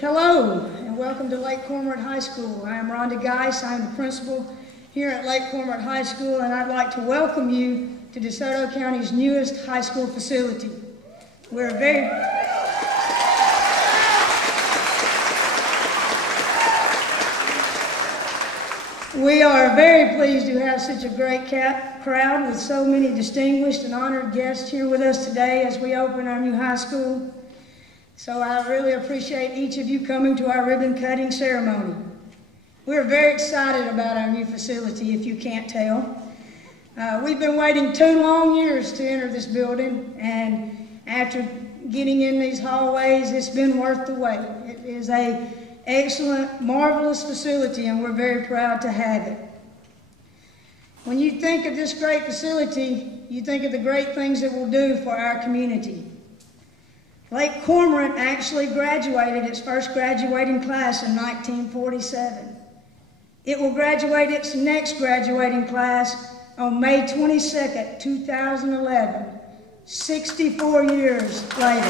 Hello, and welcome to Lake Cormorant High School. I am Rhonda Geis. I am the principal here at Lake Cormorant High School, and I'd like to welcome you to DeSoto County's newest high school facility. We are very pleased to have such a great crowd with so many distinguished and honored guests here with us today as we open our new high school. So I really appreciate each of you coming to our ribbon cutting ceremony. We're very excited about our new facility, if you can't tell. We've been waiting 2 long years to enter this building, and after getting in these hallways, it's been worth the wait. It is an excellent, marvelous facility, and we're very proud to have it. When you think of this great facility, you think of the great things it will do for our community. Lake Cormorant actually graduated its first graduating class in 1947. It will graduate its next graduating class on May 22nd, 2011, 64 years later.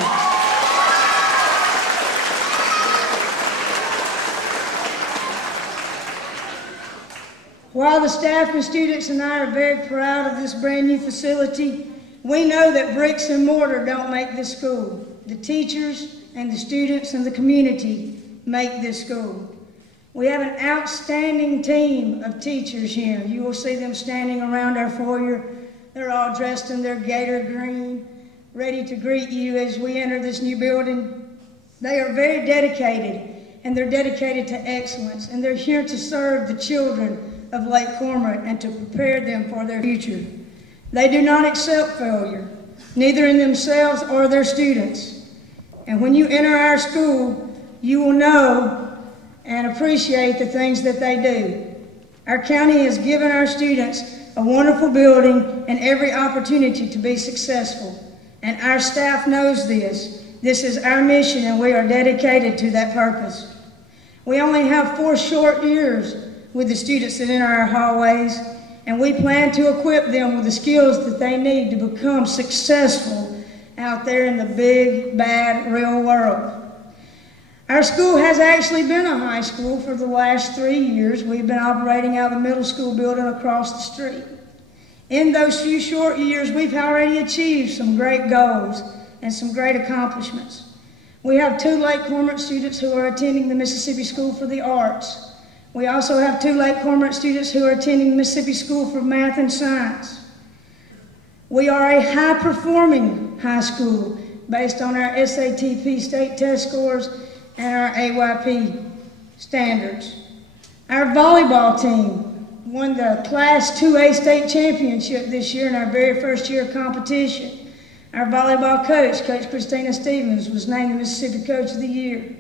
While the staff and students and I are very proud of this brand new facility, we know that bricks and mortar don't make this school. The teachers and the students and the community make this school. We have an outstanding team of teachers here. You will see them standing around our foyer. They're all dressed in their gator green, ready to greet you as we enter this new building. They are very dedicated, and they're dedicated to excellence, and they're here to serve the children of Lake Cormorant and to prepare them for their future. They do not accept failure, neither in themselves or their students. And when you enter our school, you will know and appreciate the things that they do. Our county has given our students a wonderful building and every opportunity to be successful. And our staff knows this. This is our mission, and we are dedicated to that purpose. We only have 4 short years with the students that enter our hallways, and we plan to equip them with the skills that they need to become successful out there in the big, bad, real world. Our school has actually been a high school for the last 3 years. We've been operating out of the middle school building across the street. In those few short years, we've already achieved some great goals and some great accomplishments. We have 2 Lake Cormorant students who are attending the Mississippi School for the Arts. We also have 2 Lake Cormorant students who are attending the Mississippi School for Math and Science. We are a high-performing high school based on our SATP state test scores and our AYP standards. Our volleyball team won the Class 2A state championship this year in our very first year of competition. Our volleyball coach, Coach Christina Stevens, was named the Mississippi Coach of the Year.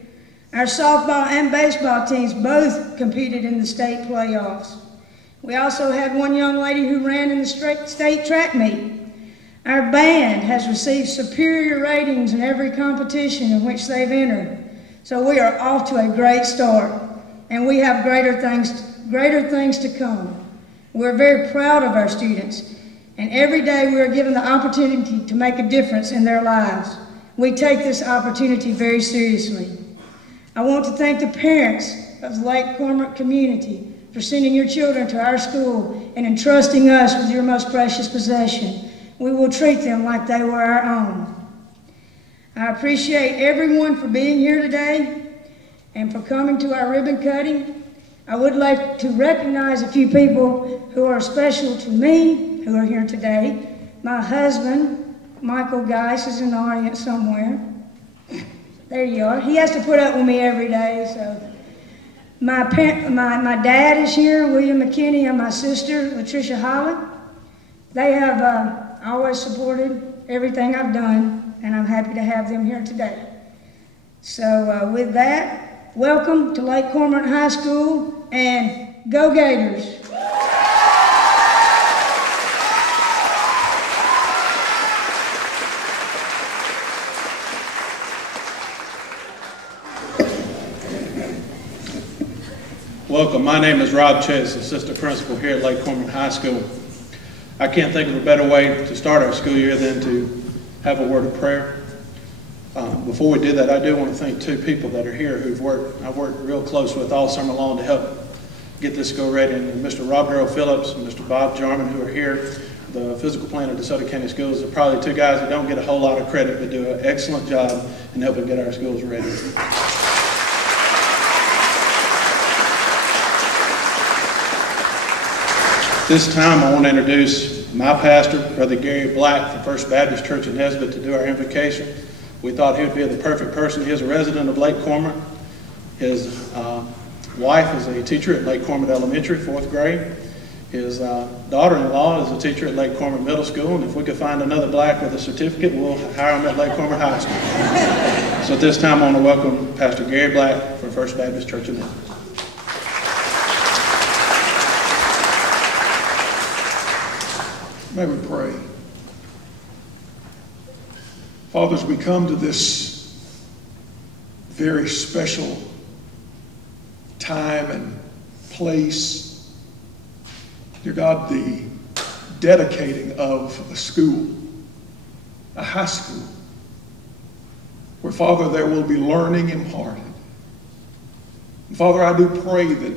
Our softball and baseball teams both competed in the state playoffs. We also had 1 young lady who ran in the state track meet. Our band has received superior ratings in every competition in which they've entered. So we are off to a great start, and we have greater things to come. We're very proud of our students, and every day we are given the opportunity to make a difference in their lives. We take this opportunity very seriously. I want to thank the parents of the Lake Cormorant community for sending your children to our school and entrusting us with your most precious possession. We will treat them like they were our own. I appreciate everyone for being here today and for coming to our ribbon cutting. I would like to recognize a few people who are special to me who are here today. My husband, Michael Geis, is in the audience somewhere. There you are. He has to put up with me every day. So, my dad is here, William McKinney, and my sister, Latricia Holland. They have always supported everything I've done, and I'm happy to have them here today. So with that, welcome to Lake Cormorant High School, and go Gators! Welcome. My name is Rob Chase, Assistant Principal here at Lake Cormorant High School. I can't think of a better way to start our school year than to have a word of prayer. Before we do that, I do want to thank two people that are here I've worked real close with all summer long to help get this school ready, and Mr. Robert Earl Phillips and Mr. Bob Jarman, who are here, the physical planner of DeSoto County Schools, are probably two guys that don't get a whole lot of credit, but do an excellent job in helping get our schools ready. This time I want to introduce my pastor, Brother Gary Black from First Baptist Church in Nesbitt, to do our invocation. We thought he would be the perfect person. He is a resident of Lake Cormorant. His wife is a teacher at Lake Cormorant Elementary, 4th grade. His daughter-in-law is a teacher at Lake Cormorant Middle School, and if we could find another black with a certificate, we'll hire him at Lake Cormorant High School. So at this time, I want to welcome Pastor Gary Black from First Baptist Church in Nesbitt. May we pray. Father, as we come to this very special time and place, dear God, the dedicating of a school, a high school, where, Father, there will be learning imparted. And Father, I do pray that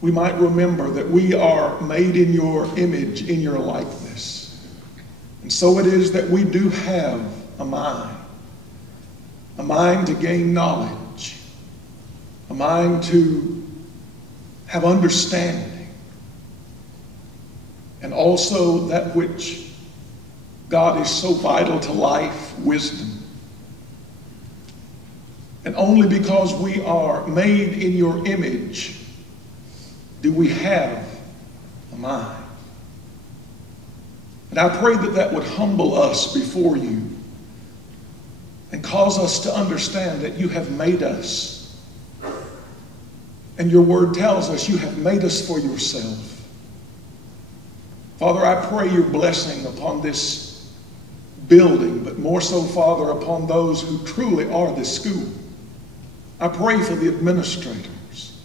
we might remember that we are made in your image, in your likeness. And so it is that we do have a mind to gain knowledge, a mind to have understanding, and also that which, God, is so vital to life, wisdom. And only because we are made in your image do we have a mind. And I pray that that would humble us before you and cause us to understand that you have made us. And your word tells us you have made us for yourself. Father, I pray your blessing upon this building, but more so, Father, upon those who truly are this school. I pray for the administrators,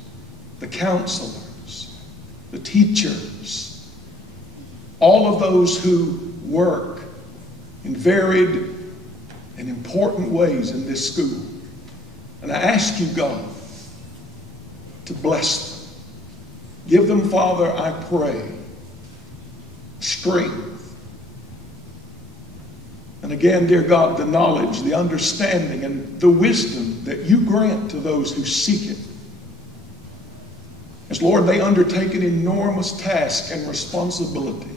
the counselors, the teachers, all of those who work in varied and important ways in this school. And I ask you, God, to bless them. Give them, Father, I pray, strength. And again, dear God, the knowledge, the understanding, and the wisdom that you grant to those who seek it. As, Lord, they undertake an enormous task and responsibility.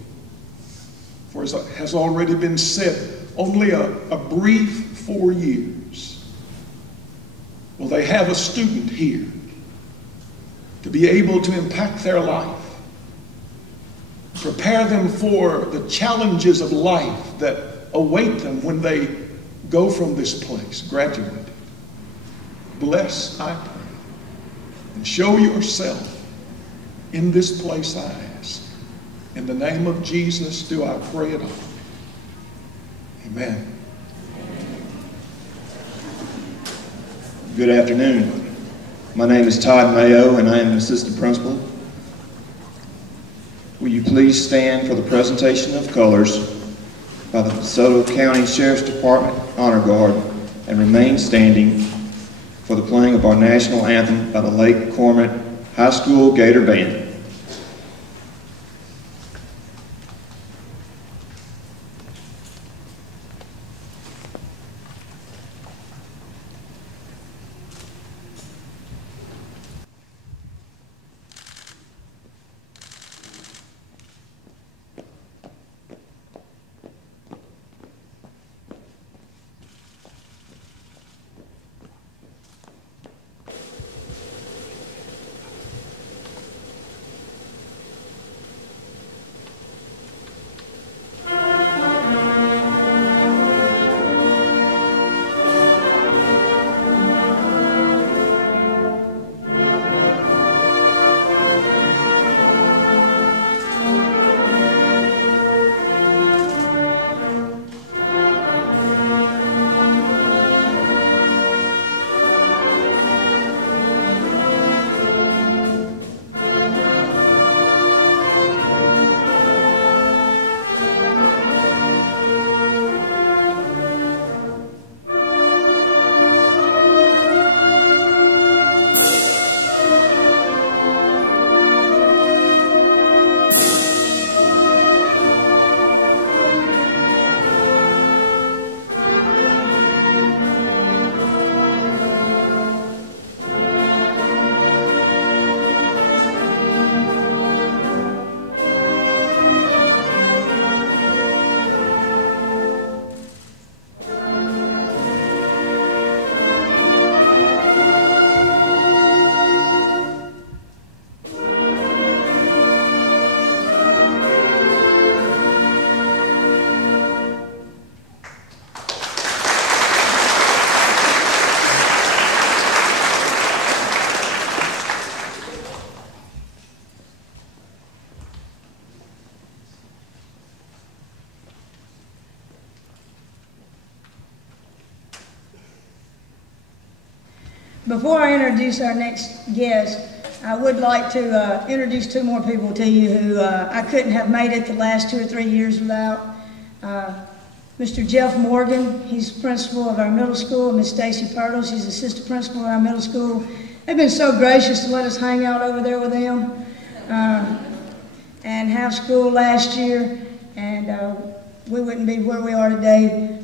For as has already been said, only a brief 4 years will they have a student here to be able to impact their life, prepare them for the challenges of life that await them when they go from this place, graduated. Bless, I pray, and show yourself in this place, I ask. In the name of Jesus do I pray it all. Amen. Good afternoon. My name is Todd Mayo, and I am an assistant principal. Will you please stand for the presentation of colors by the DeSoto County Sheriff's Department Honor Guard and remain standing for the playing of our national anthem by the Lake Cormorant High School Gator Band. Before I introduce our next guest, I would like to introduce two more people to you who I couldn't have made it the last 2 or 3 years without. Mr. Jeff Morgan, he's principal of our middle school, and Ms. Stacy Pirtles, she's assistant principal of our middle school. They've been so gracious to let us hang out over there with them and have school last year, and we wouldn't be where we are today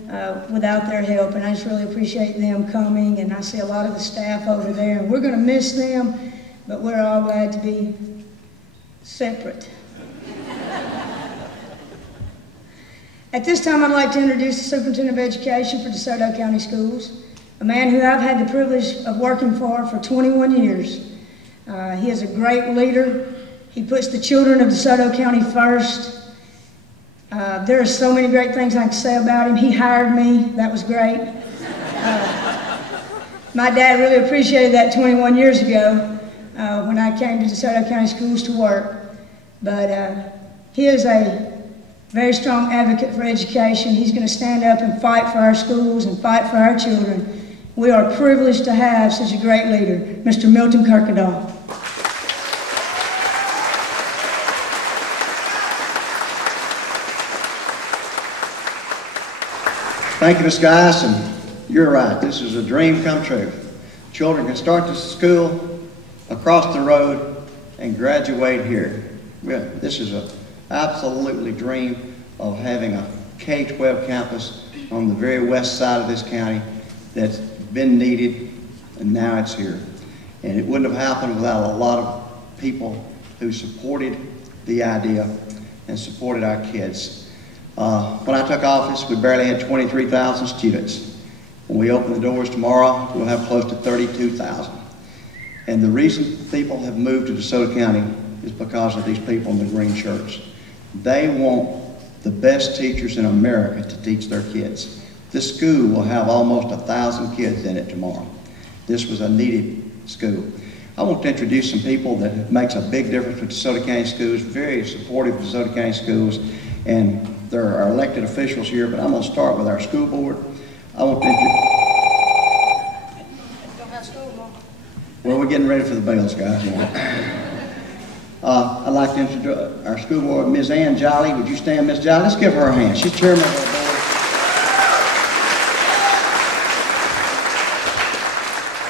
without their help, and I just really appreciate them coming, and I see a lot of the staff over there, and we're going to miss them, but we're all glad to be separate. At this time, I'd like to introduce the Superintendent of Education for DeSoto County Schools, a man who I've had the privilege of working for 21 years. He is a great leader. He puts the children of DeSoto County first. There are so many great things I can say about him. He hired me. That was great. My dad really appreciated that 21 years ago when I came to DeSoto County Schools to work. But he is a very strong advocate for education. He's going to stand up and fight for our schools and fight for our children. We are privileged to have such a great leader, Mr. Milton Kirkendall. Thank you, Ms. Geis, and you're right. This is a dream come true. Children can start the school across the road and graduate here. This is an absolutely dream of having a K-12 campus on the very west side of this county that's been needed, and now it's here. And it wouldn't have happened without a lot of people who supported the idea and supported our kids. When I took office, we barely had 23,000 students. When we open the doors tomorrow, we'll have close to 32,000. And the reason people have moved to DeSoto County is because of these people in the green shirts. They want the best teachers in America to teach their kids. This school will have almost 1,000 kids in it tomorrow. This was a needed school. I want to introduce some people that makes a big difference with DeSoto County schools, very supportive of DeSoto County schools, and there are elected officials here, but I'm going to start with our school board. I want to well, we're getting ready for the bells, guys. I'd like to introduce our school board, Ms. Ann Jolly. Would you stand, Ms. Jolly? Let's give her a hand. She's chairman of our board.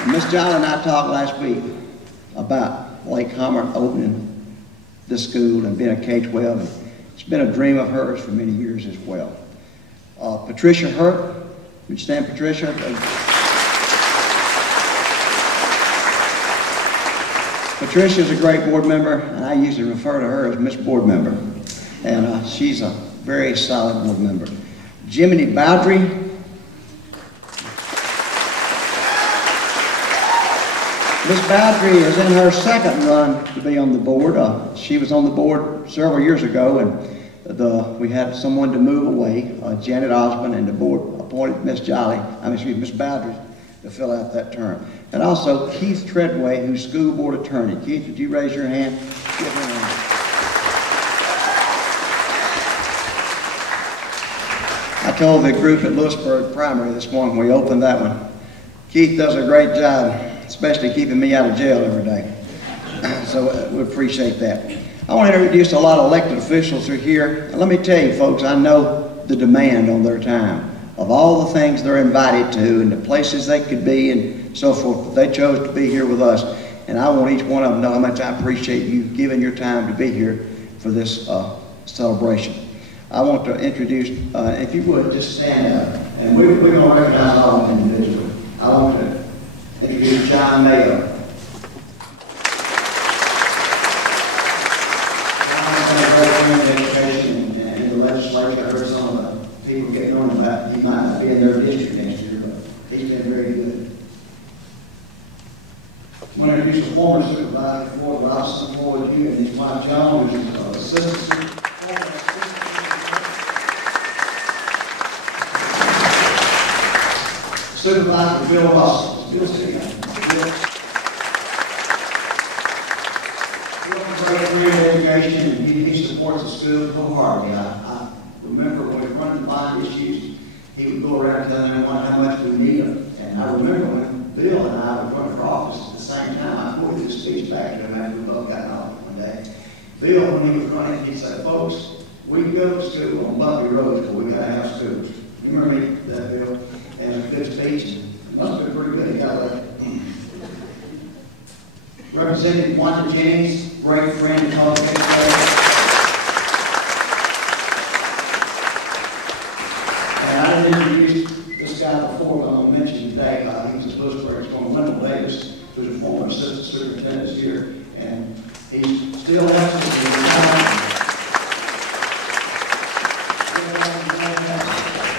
And Ms. Jolly and I talked last week about Lake Cormorant opening the school and being a K-12. It's been a dream of hers for many years as well. Patricia Hurt, would you stand, Patricia? Patricia is a great board member, and I usually refer to her as Miss Board Member. And she's a very solid board member. Jiminy Bowdry. Miss Bowdry is in her second run to be on the board. She was on the board several years ago, and we had someone to move away, Janet Osmond, and the board appointed Miss Bowdry to fill out that term. And also Keith Treadway, who's school board attorney. Keith, would you raise your hand? Give him a hand. I told the group at Lewisburg Primary this morning when we opened that one, Keith does a great job, especially keeping me out of jail every day. So we appreciate that. I want to introduce a lot of elected officials who are here. And let me tell you, folks, I know the demand on their time of all the things they're invited to and the places they could be and so forth. They chose to be here with us. And I want each one of them to know how much I appreciate you giving your time to be here for this celebration. I want to introduce, if you would, just stand up. And we're going to recognize all of them individually. I want to introduce John Mayo. Legislature. I heard some of the people getting on about he might not be in their district next year, but he's been very good. I want to introduce a former supervisor for the Robinson Floyd Hugh and his wife John, who's assistant supervisor Bill Russell. Bill, sit down. Bill's a great career in education, and he supports the school wholeheartedly. I remember when we were running line issues, he would go around telling everyone how much we need them. And I remember when Bill and I were running for Bill, when he was running, he said, folks, we go to school on bumpy roads, but we gotta have schools. You remember that, Bill? And a good speech. Must have been pretty good. He got that. Representative Wanda Jennings, great friend, college educator. And I didn't introduce this guy before, but I'm going to mention today. He's a Lewisburg from Wendell Davis, who's a former assistant superintendent here, and he still has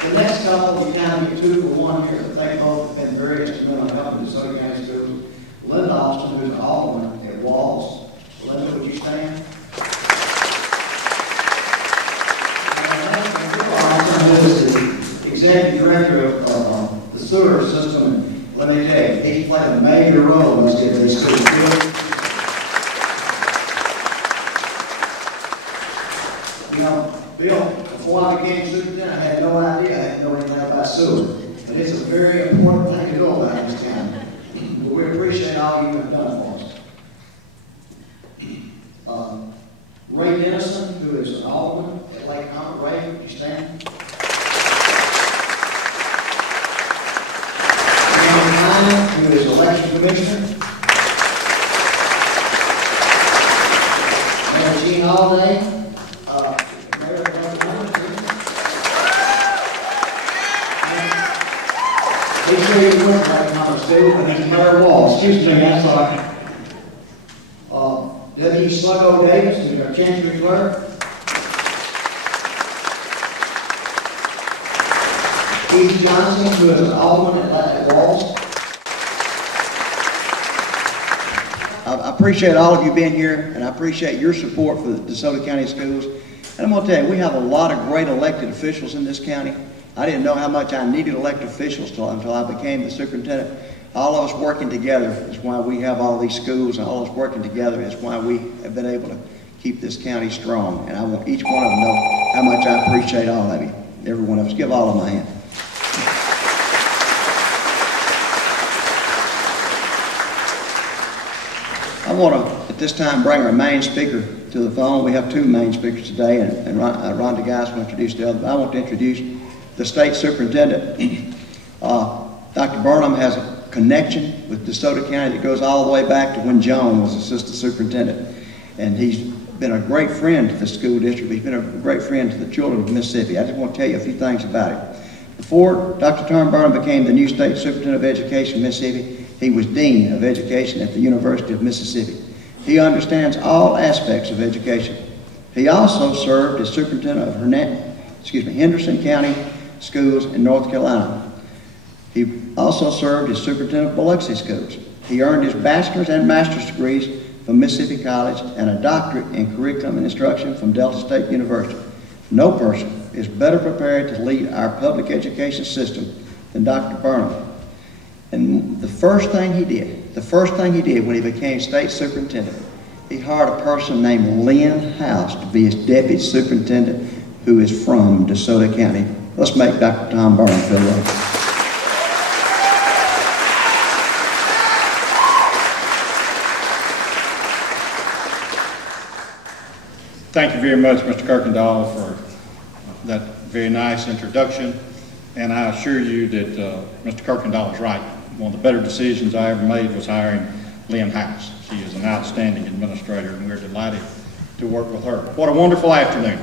the next couple, we kind of get 2 for 1 here, but they both have been very instrumental in helping DeSoto County Schools. Linda Austin, who's an alderman at Walls. Linda, would you stand? And who is the executive director of the sewer system. And let me tell you, he played a major role in us getting these schools built. You know, Bill, before I became superintendent, I had no idea. I didn't know anything about sewer. But it's a very important thing to know about this county. But we appreciate all you have done for us. Ray Dennison, who is an alderman at Lake Comet. Ray, would you stand? John Ryan, who is election commissioner. Mayor Gene Alday. He's sure he went right now to school, but he's Mayor Wall. Excuse me, I'm sorry. W. Sluggo Davis, who's our Chancery Clerk. Keith Johnson, who is an alderman at Walls. I appreciate all of you being here, and I appreciate your support for the DeSoto County Schools. And I'm going to tell you, we have a lot of great elected officials in this county. I didn't know how much I needed elected officials until I became the superintendent. All of us working together is why we have all these schools, and all of us working together is why we have been able to keep this county strong. And I want each one of them to know how much I appreciate all of you, every one of us. Give all of them a hand. I want to, at this time, bring our main speaker to the phone. We have 2 main speakers today, and Rhonda Geis will introduce the other. But I want to introduce the state superintendent. Dr. Burnham has a connection with DeSoto County that goes all the way back to when John was assistant superintendent. And he's been a great friend to the school district. He's been a great friend to the children of Mississippi. I just want to tell you a few things about it. Before Dr. Tom Burnham became the new state superintendent of education in Mississippi, he was dean of education at the University of Mississippi. He understands all aspects of education. He also served as superintendent of Henderson County Schools in North Carolina. He also served as superintendent of Biloxi Schools. He earned his bachelor's and master's degrees from Mississippi College and a doctorate in curriculum and instruction from Delta State University. No person is better prepared to lead our public education system than Dr. Burnham. And the first thing he did when he became state superintendent, he hired a person named Lynn House to be his deputy superintendent, who is from DeSoto County. Let's make Dr. Tom Burnham feel welcome. Thank you very much, Mr. Kirkendall, for that very nice introduction. And I assure you that Mr. Kirkendall is right. One of the better decisions I ever made was hiring Lynn House. She is an outstanding administrator, and we're delighted to work with her. What a wonderful afternoon.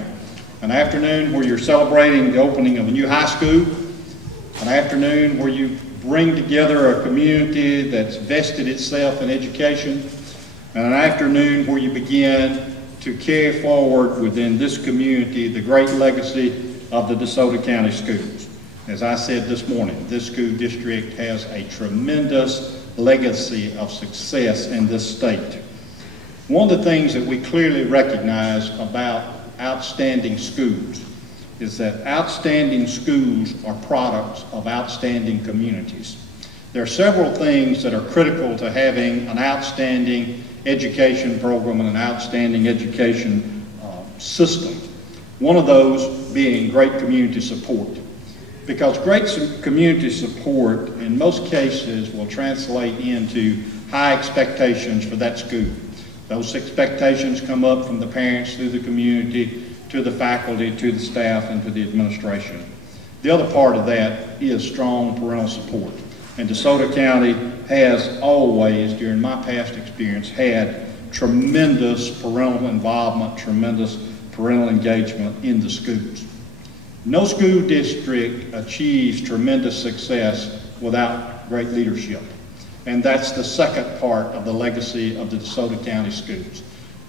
An afternoon where you're celebrating the opening of a new high school, an afternoon where you bring together a community that's vested itself in education, and an afternoon where you begin to carry forward within this community the great legacy of the DeSoto County Schools. As I said this morning, this school district has a tremendous legacy of success in this state. One of the things that we clearly recognize about outstanding schools is that outstanding schools are products of outstanding communities. There are several things that are critical to having an outstanding education program and an outstanding education system. One of those being great community support. Because great community support in most cases will translate into high expectations for that school. Those expectations come up from the parents, through the community, to the faculty, to the staff, and to the administration. The other part of that is strong parental support. And DeSoto County has always, during my past experience, had tremendous parental involvement, tremendous parental engagement in the schools. No school district achieves tremendous success without great leadership. And that's the second part of the legacy of the DeSoto County schools.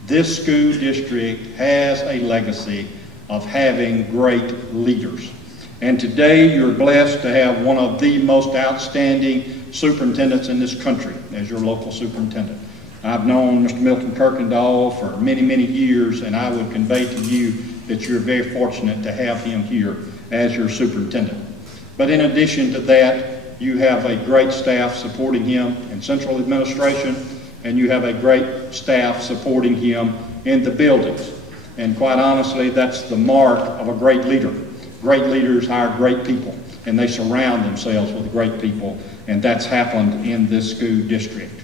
This school district has a legacy of having great leaders. And today you're blessed to have one of the most outstanding superintendents in this country as your local superintendent. I've known Mr. Milton Kirkendall for many, many years, and I would convey to you that you're very fortunate to have him here as your superintendent. But in addition to that, you have a great staff supporting him in central administration, and you have a great staff supporting him in the buildings. And quite honestly, that's the mark of a great leader. Great leaders hire great people, and they surround themselves with great people, and that's happened in this school district.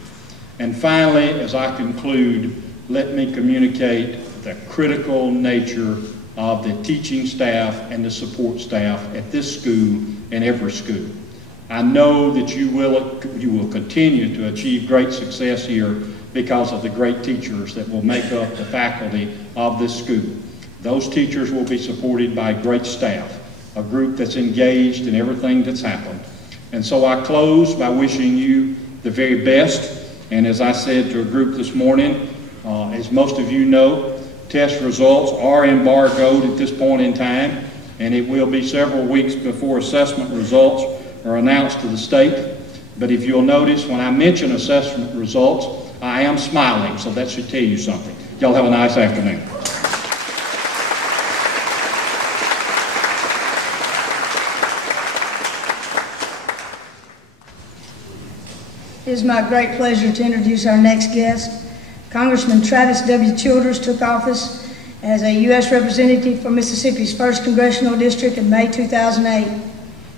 And finally, as I conclude, let me communicate the critical nature of the teaching staff and the support staff at this school and every school. I know that you will continue to achieve great success here because of the great teachers that will make up the faculty of this school. Those teachers will be supported by great staff, a group that's engaged in everything that's happened. And so I close by wishing you the very best. And as I said to a group this morning, as most of you know, test results are embargoed at this point in time, and it will be several weeks before assessment results are announced to the state. But if you'll notice, when I mention assessment results, I am smiling, so that should tell you something. Y'all have a nice afternoon. It is my great pleasure to introduce our next guest. Congressman Travis W. Childers took office as a U.S. Representative for Mississippi's 1st Congressional District in May 2008.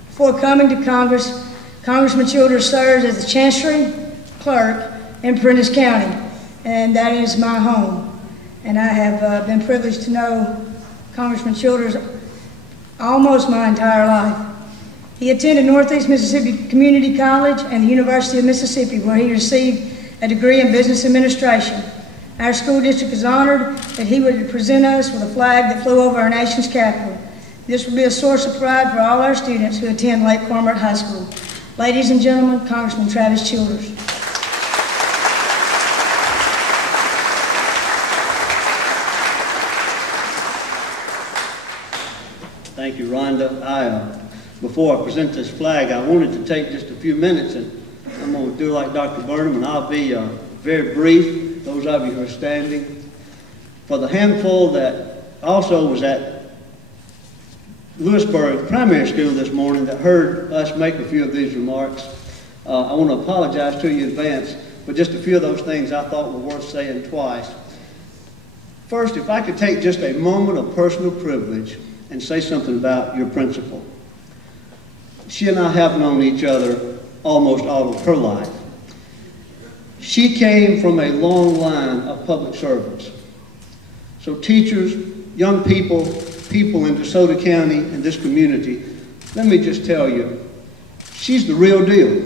Before coming to Congress, Congressman Childers served as the Chancery Clerk in Prentiss County, and that is my home. And I have been privileged to know Congressman Childers almost my entire life. He attended Northeast Mississippi Community College and the University of Mississippi, where he received a degree in business administration. Our school district is honored that he would present us with a flag that flew over our nation's capital. This will be a source of pride for all our students who attend Lake Cormorant High School. Ladies and gentlemen, Congressman Travis Childers. Thank you, Rhonda. Before I present this flag, I wanted to take just a few minutes, and I'm going to do like Dr. Burnham, and I'll be very brief, those of you who are standing. For the handful that also was at Lewisburg Primary School this morning that heard us make a few of these remarks, I want to apologize to you in advance, but just a few of those things I thought were worth saying twice. First, if I could take just a moment of personal privilege and say something about your principal. She and I have known each other almost all of her life. She came from a long line of public servants. So teachers, young people, people in DeSoto County and this community, let me just tell you, she's the real deal.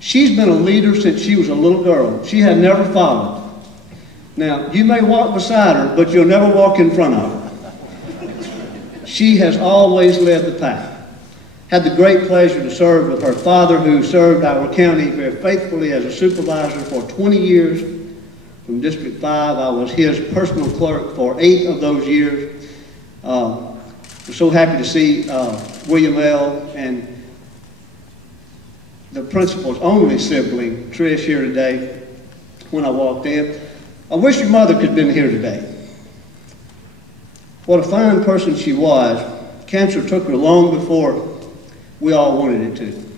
She's been a leader since she was a little girl. She had never followed. Now, you may walk beside her, but you'll never walk in front of her. She has always led the pack. Had the great pleasure to serve with her father, who served our county very faithfully as a supervisor for 20 years. From District 5, I was his personal clerk for 8 of those years. We're so happy to see William L. and the principal's only sibling, Trish, here today when I walked in. I wish your mother could have been here today. What a fine person she was. Cancer took her long before we all wanted it to.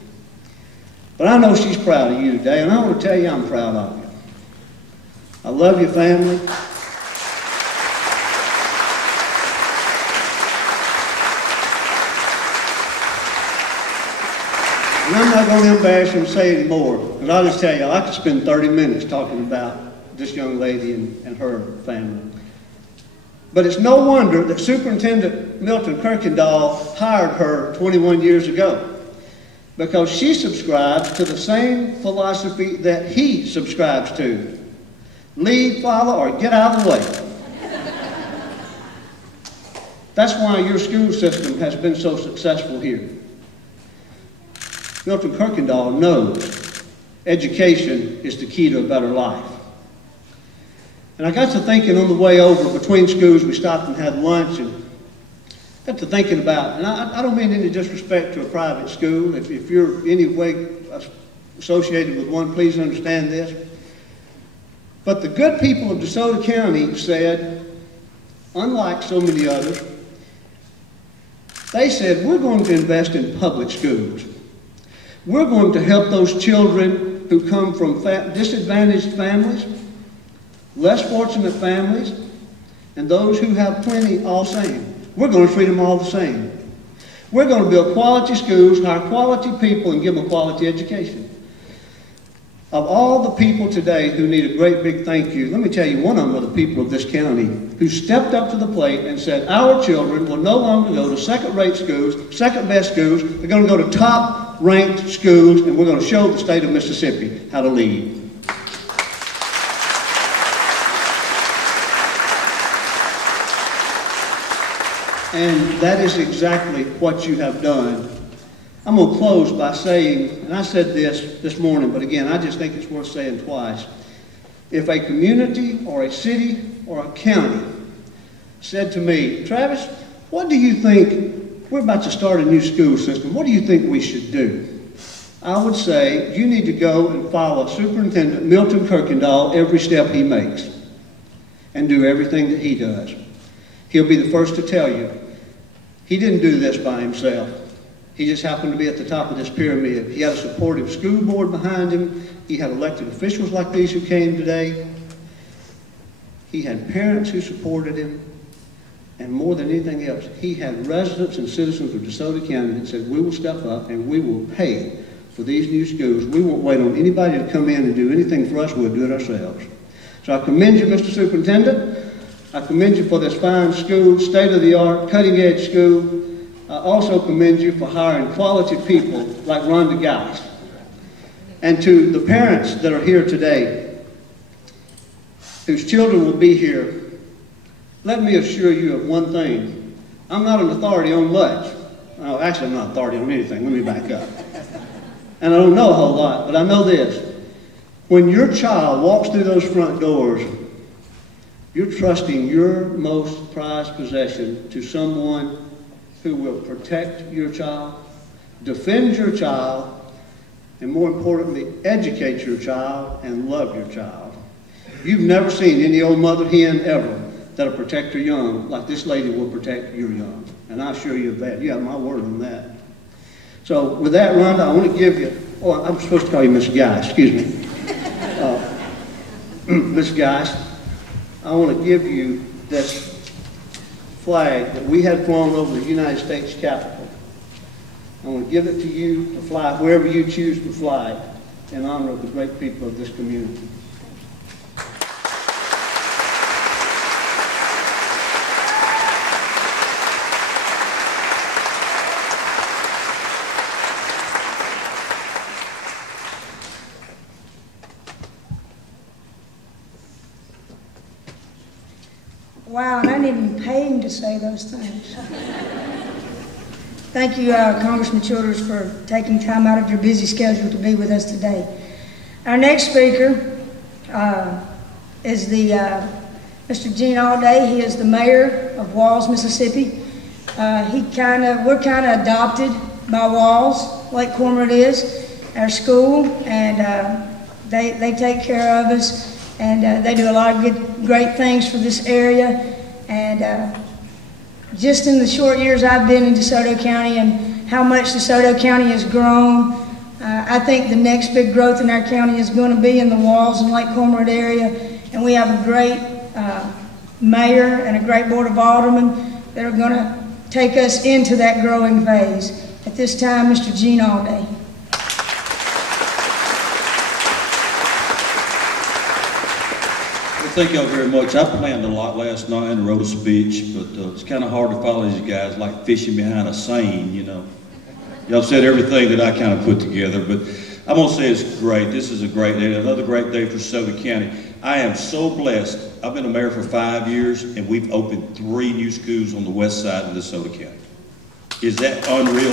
But I know she's proud of you today, and I want to tell you I'm proud of you. I love your family. And I'm not going to embarrass you and say any more, because I'll just tell you, I could spend 30 minutes talking about this young lady and her family. But it's no wonder that Superintendent Milton Kirkendall hired her 21 years ago, because she subscribes to the same philosophy that he subscribes to. Lead, follow, or get out of the way. That's why your school system has been so successful here. Milton Kirkendall knows education is the key to a better life. And I got to thinking on the way over, between schools, we stopped and had lunch, and got to thinking about, and I don't mean any disrespect to a private school. If you're any way associated with one, please understand this. But the good people of DeSoto County said, unlike so many others, they said, we're going to invest in public schools. We're going to help those children who come from disadvantaged families, less fortunate families, and those who have plenty all same. We're going to treat them all the same. We're going to build quality schools, hire quality people, and give them a quality education. Of all the people today who need a great big thank you, let me tell you, one of them are the people of this county who stepped up to the plate and said, our children will no longer go to second-rate schools, second-best schools. They're going to go to top-ranked schools, and we're going to show the state of Mississippi how to lead. And that is exactly what you have done. I'm going to close by saying, and I said this morning, but again, I just think it's worth saying twice. If a community or a city or a county said to me, Travis, what do you think, we're about to start a new school system, what do you think we should do? I would say, you need to go and follow Superintendent Milton Kirkendall every step he makes and do everything that he does. He'll be the first to tell you, he didn't do this by himself. He just happened to be at the top of this pyramid. He had a supportive school board behind him. He had elected officials like these who came today. He had parents who supported him. And more than anything else, he had residents and citizens of DeSoto County that said, we will step up and we will pay for these new schools. We won't wait on anybody to come in and do anything for us. We'll do it ourselves. So I commend you, Mr. Superintendent. I commend you for this fine school, state-of-the-art, cutting-edge school. I also commend you for hiring quality people like Rhonda Geis. And to the parents that are here today, whose children will be here, let me assure you of one thing. I'm not an authority on much. Well, actually, I'm not an authority on anything. Let me back up. And I don't know a whole lot, but I know this. When your child walks through those front doors, you're trusting your most prized possession to someone who will protect your child, defend your child, and more importantly, educate your child and love your child. You've never seen any old mother hen ever that'll protect her young like this lady will protect your young. And I assure you of that. You have my word on that. So with that, Rhonda, I want to give you, oh, I'm supposed to call you Miss Geis, excuse me. Miss Geis, I want to give you this flag that we had flown over the United States Capitol. I want to give it to you to fly wherever you choose to fly in honor of the great people of this community. Wow, and I didn't even pay him to say those things. Thank you, Congressman Childers, for taking time out of your busy schedule to be with us today. Our next speaker is Mr. Gene Allday. He is the mayor of Walls, Mississippi. We're kind of adopted by Walls, Lake Cormorant is, our school, and they take care of us. And they do a lot of great things for this area. And just in the short years I've been in DeSoto County and how much DeSoto County has grown, I think the next big growth in our county is going to be in the Walls and Lake Cormorant area. And we have a great mayor and a great board of aldermen that are going to take us into that growing phase. At this time, Mr. Gene Allday. Thank y'all very much. I planned a lot last night and wrote a speech, but it's kind of hard to follow these guys, like fishing behind a seine, you know. Y'all said everything that I kind of put together, but I'm going to say it's great. This is a great day, another great day for DeSoto County. I am so blessed. I've been a mayor for 5 years, and we've opened 3 new schools on the west side of DeSoto County. Is that unreal?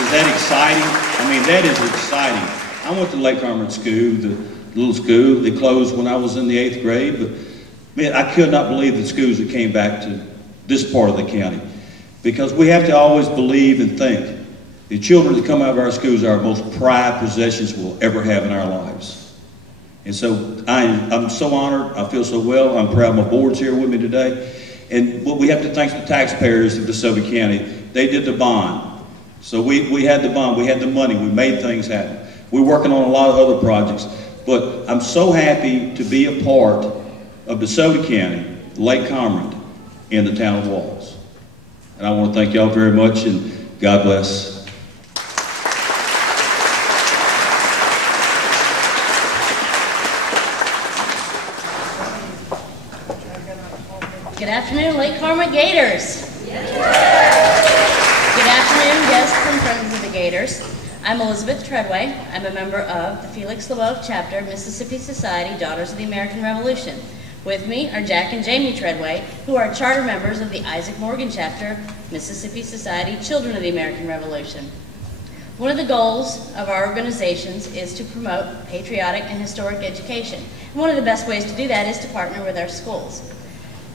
Is that exciting? I mean, that is exciting. I went to Lake Cormorant School, the little school. They closed when I was in the 8th grade, but man, I could not believe the schools that came back to this part of the county. Because we have to always believe and think the children that come out of our schools are our most prized possessions we'll ever have in our lives. And so I'm so honored. I feel so well. I'm proud my board's here with me today. And what we have to thank the taxpayers of DeSoto County. They did the bond. So we had the bond. We had the money. We made things happen. We're working on a lot of other projects. But I'm so happy to be a part of DeSoto County, Lake Cormorant, and the town of Walls. And I want to thank y'all very much, and God bless. Good afternoon, Lake Cormorant Gators. Good afternoon, guests and friends of the Gators. I'm Elizabeth Treadway. I'm a member of the Felix LeBeau chapter, Mississippi Society, Daughters of the American Revolution. With me are Jack and Jamie Treadway, who are charter members of the Isaac Morgan chapter, Mississippi Society, Children of the American Revolution. One of the goals of our organizations is to promote patriotic and historic education. And one of the best ways to do that is to partner with our schools.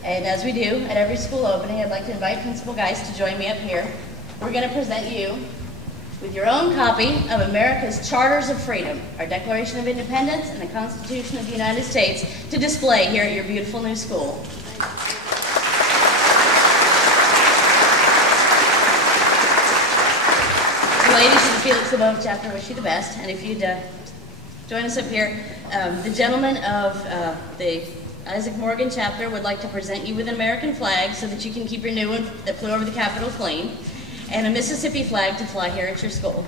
And as we do at every school opening, I'd like to invite Principal Geist to join me up here. We're going to present you with your own copy of America's Charters of Freedom, our Declaration of Independence and the Constitution of the United States, to display here at your beautiful new school. The ladies from the Felix LeBeau chapter wish you the best, and if you'd join us up here, the gentlemen of the Isaac Morgan chapter would like to present you with an American flag so that you can keep your new one that flew over the Capitol clean, and a Mississippi flag to fly here at your school.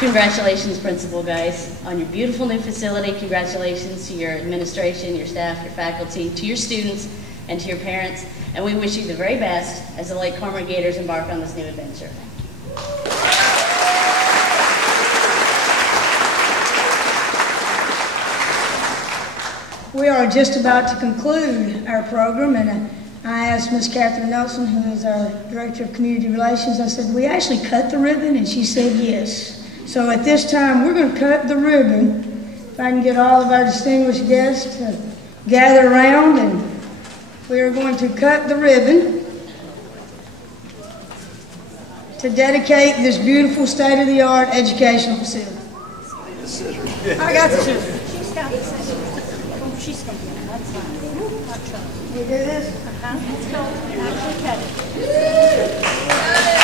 Congratulations, Principal Geist, on your beautiful new facility. Congratulations to your administration, your staff, your faculty, to your students, and to your parents. And we wish you the very best as the Lake Cormorant Gators embark on this new adventure. We are just about to conclude our program, and I asked Ms. Catherine Nelson, who is our Director of Community Relations, I said, we actually cut the ribbon, and she said yes. So at this time, we're going to cut the ribbon. If I can get all of our distinguished guests to gather around, and we are going to cut the ribbon to dedicate this beautiful state-of-the-art educational facility. I got the scissors. She's got the scissors. She's going to get it. That's fine. We do this? Let's go. Actually cut it.